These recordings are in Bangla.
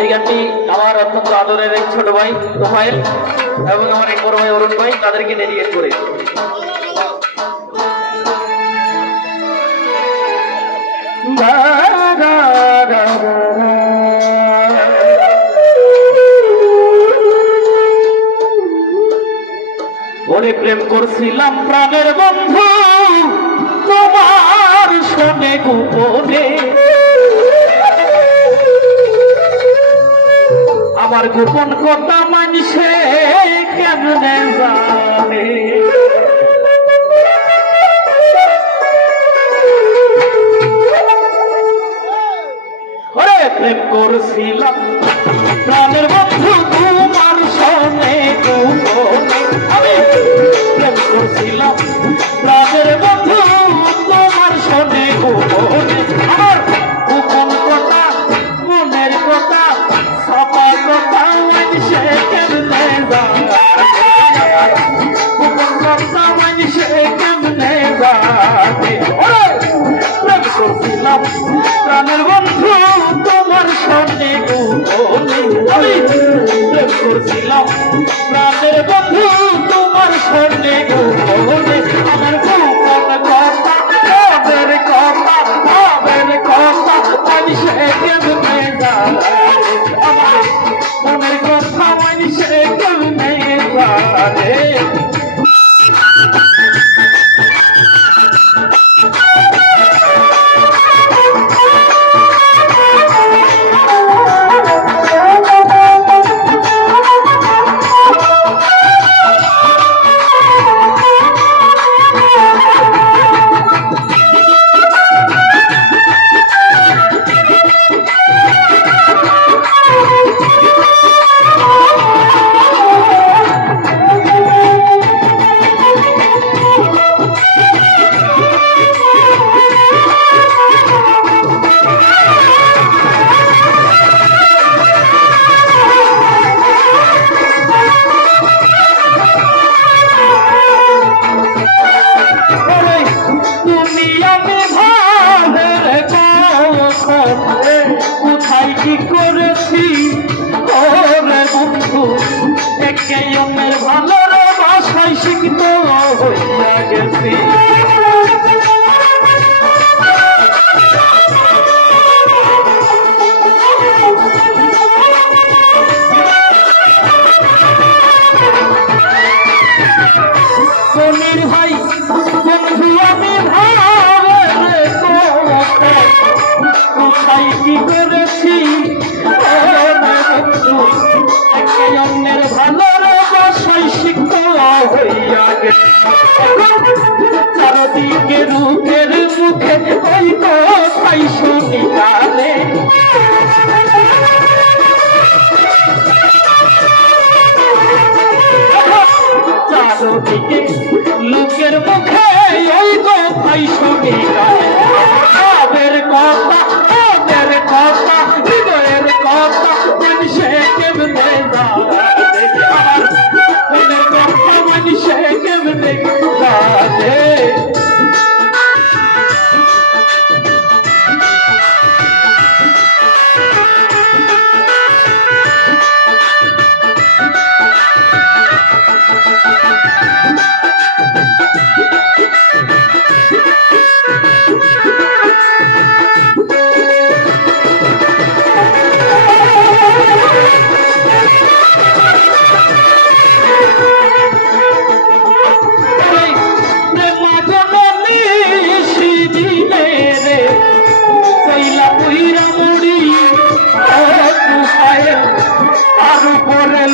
এই গানটি আমার অত্যন্ত আদরের এক ছোট ভাই তোফায়েল এবং আমার এক বড় ভাই অরুণ ভাই তাদেরকে ডেডিকেট করে। ওরে প্রেম করছিলাম প্রাণের বন্ধু তোমার শোনে গোপনে, আমার গোপন কথা মানুষে কেমনে জানে। ওরে প্রেম করছিলাম প্রাণের বন্ধু তোমার শোনে গোপনে, আমি প্রেম করছিলাম প্রাণের বন্ধু তোমার শোনে গোপনে, আমার গোপন কথা মনের কথা সবা কথা মানুষে কেমনে জানে, গোপন কথা মানুষে কেমনে জানে। ওরে প্রেম করছিলাম প্রাণের বন্ধু তোমার শোনে গোপনে, আমি প্রেম করছিলাম প্রাণের বন্ধু তোমার শোনে গোপনে, আমার গোপন কথা ভাবের কথা ভাবের কথা মানুষে কেমনে জানে, আমার মনের কথা মানুষে কেমনে জানে। কোথায় কি করেছি ওরে বন্ধু, একে অন্যের ভালোর ভাষায় শিখত হইয়া গেছি। মনির ভাই বন্ধু আমি ভাবে কোথায় কি করেছি বন্ধু, একে অন্যের ভালোর বাসায় শিখত হইয়া গেছে। চারদিকে রূপের মুখে ওই কথাই শুনি গানে, চারদিকে লোকের মুখে ওই কথাই শুনি গানে, ভাবের কথা ভাবের কথা হৃদয়ের কথা মানুষে কেমনে জানে, আমার মনের কথা মানুষে কেমনে জানে।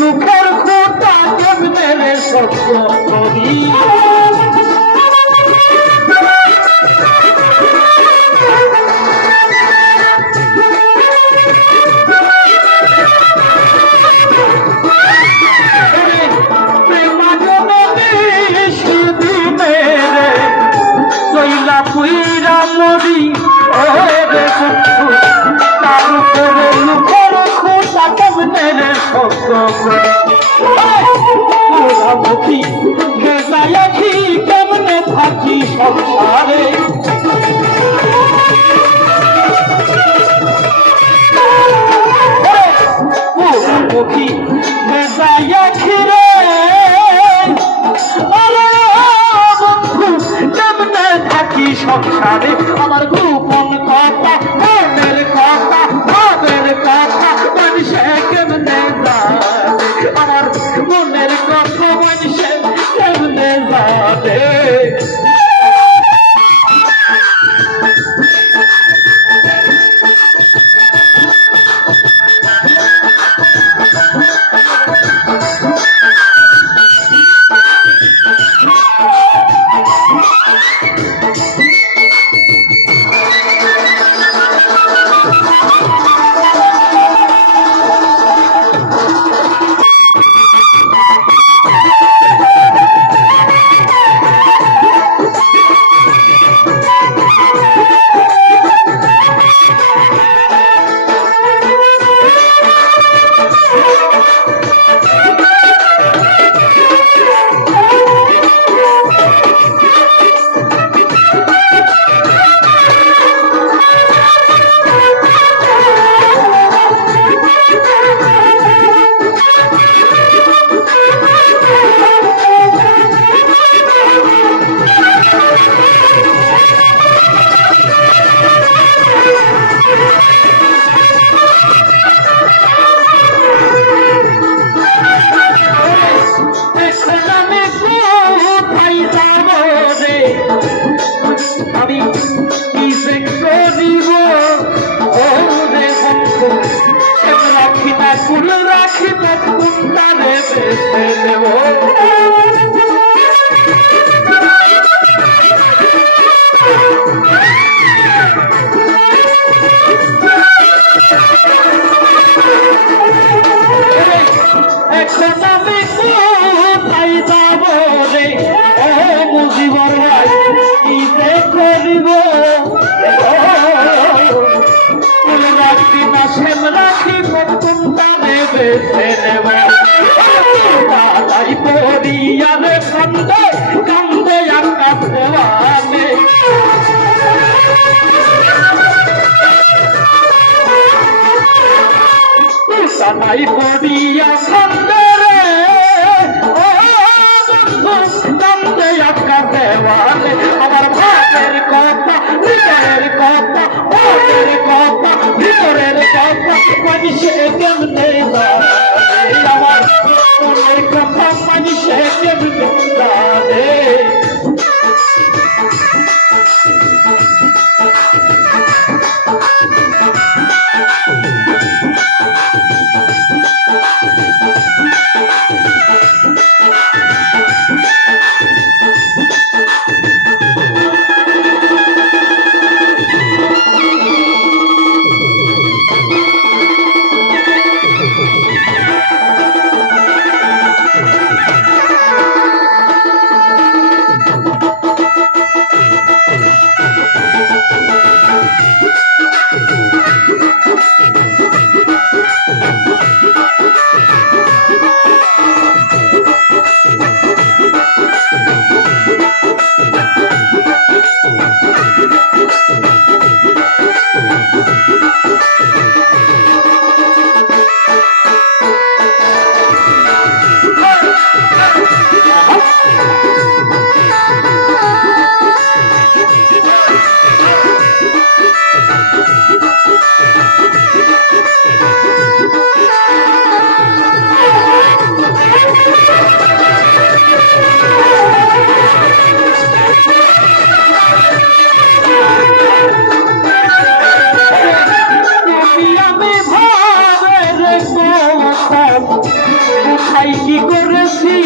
লুকের খোটা কেমনে রে সত্য করি, প্রেমা জননী সেদিনে রে কইলা পুইরা মরি ওরে বন্ধু, তার উপরে লুকের খোটা কেমনে রে সত্য করি, মুখী ভেজায় আছি কেমনে থাকি সংসারে। বেছে নেব তাই পড়িয়ার কান্দে কান্দে আকাশ দেওয়ানে তাই পড়িয়া কান্দে রে ও বন্ধু কান্দে আকাশ দেওয়ানে আমার ভাতের কথা হৃদয়ের কথা ভাতের কথা ভিতরের কথা মানুষে কেমনে আমার মনের কথা মানুষে কেমনে জানে কি করেছি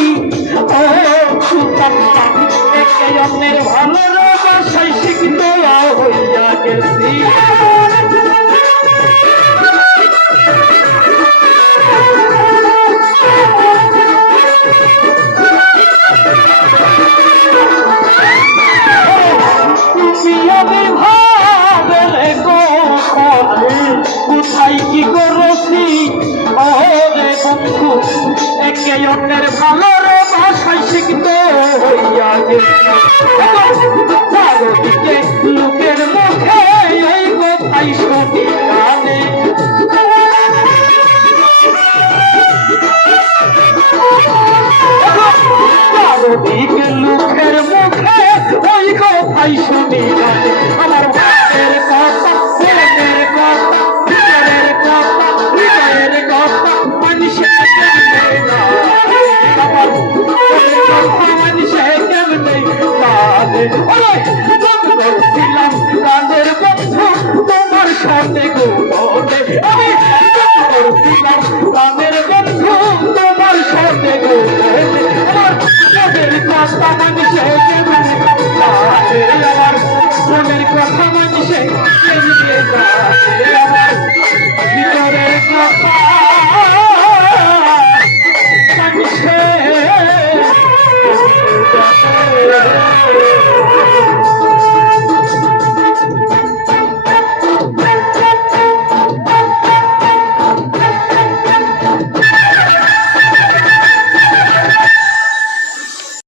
ও একে অন্যের ভালো বাসায় শিখত হইয়া গেছি তুমি আমি ভাবলে কোথায় কি করেছি রে বন্ধু একে অন্যের ভালোর ভাষায় শিখতে হইয়া গেছে চারদিকে লোকের মুখে এই কথাই শুনি কানে চারদিকে লোকের মুখে ওই কথাই শুনি কানে আমার ভাতের কথা মনের কথা ভিতরের কথা হৃদয়ের কথা মানুষের কেমনে আমার মানুষের কেমনে করছিলাম কানের বন্ধু তোমার সাথে গোপনে আমি করছিলাম